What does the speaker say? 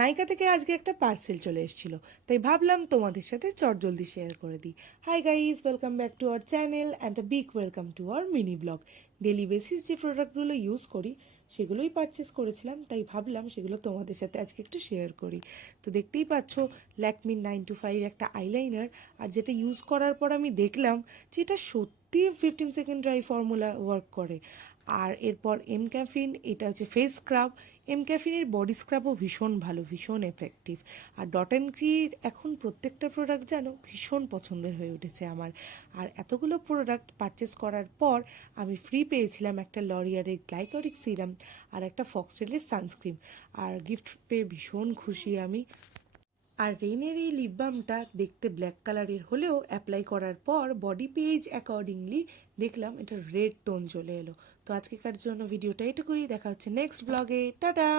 নাইকা থেকে আজকে একটা পার্সেল চলে এসেছিল, তাই ভাবলাম তোমাদের সাথে চটজলদি শেয়ার করে দিই। Hi guys, welcome back to our channel and a big welcome to our mini blog. Daily basis যে প্রোডাক্টগুলো ইউজ করি সেগুলোই পারচেস করেছিলাম, তাই ভাবলাম সেগুলো তোমাদের সাথে আজকে একটু শেয়ার করি। তো দেখতেই পাচ্ছ, ল্যাকমির 925 একটা আইলাইনার, আর যেটা ইউজ করার পর আমি দেখলাম যে এটা সত্যি 15 সেকেন্ড ড্রাই ফর্মুলা ওয়ার্ক করে। আর এরপর এম ক্যাফিন, এটা হচ্ছে ফেস স্ক্রাব। এম ক্যাফিনের বডি স্ক্রাবও ভীষণ ভালো, ভীষণ এফেক্টিভ। আর ডট অ্যান্ড ক্রির এখন প্রত্যেকটা প্রোডাক্ট যেন ভীষণ পছন্দের হয়ে উঠেছে আমার। আর এতগুলো প্রোডাক্ট পারচেস করার পর আমি ফ্রি পেয়েছিলাম একটা লরিয়ারের গ্লাইকোরিক সিরাম আর একটা ফক্সটেলের সানস্ক্রিন। আর গিফট পেয়ে ভীষণ খুশি আমি। আর রেনের এই লিপ বামটা দেখতে ব্ল্যাক কালারের হলেও অ্যাপ্লাই করার পর বডি পেজ অ্যাকর্ডিংলি দেখলাম এটা রেড টোন চলে এলো। তো আজকেকার জন্য ভিডিওটা এটুকুই, দেখা হচ্ছে নেক্সট ব্লগে, টাটা।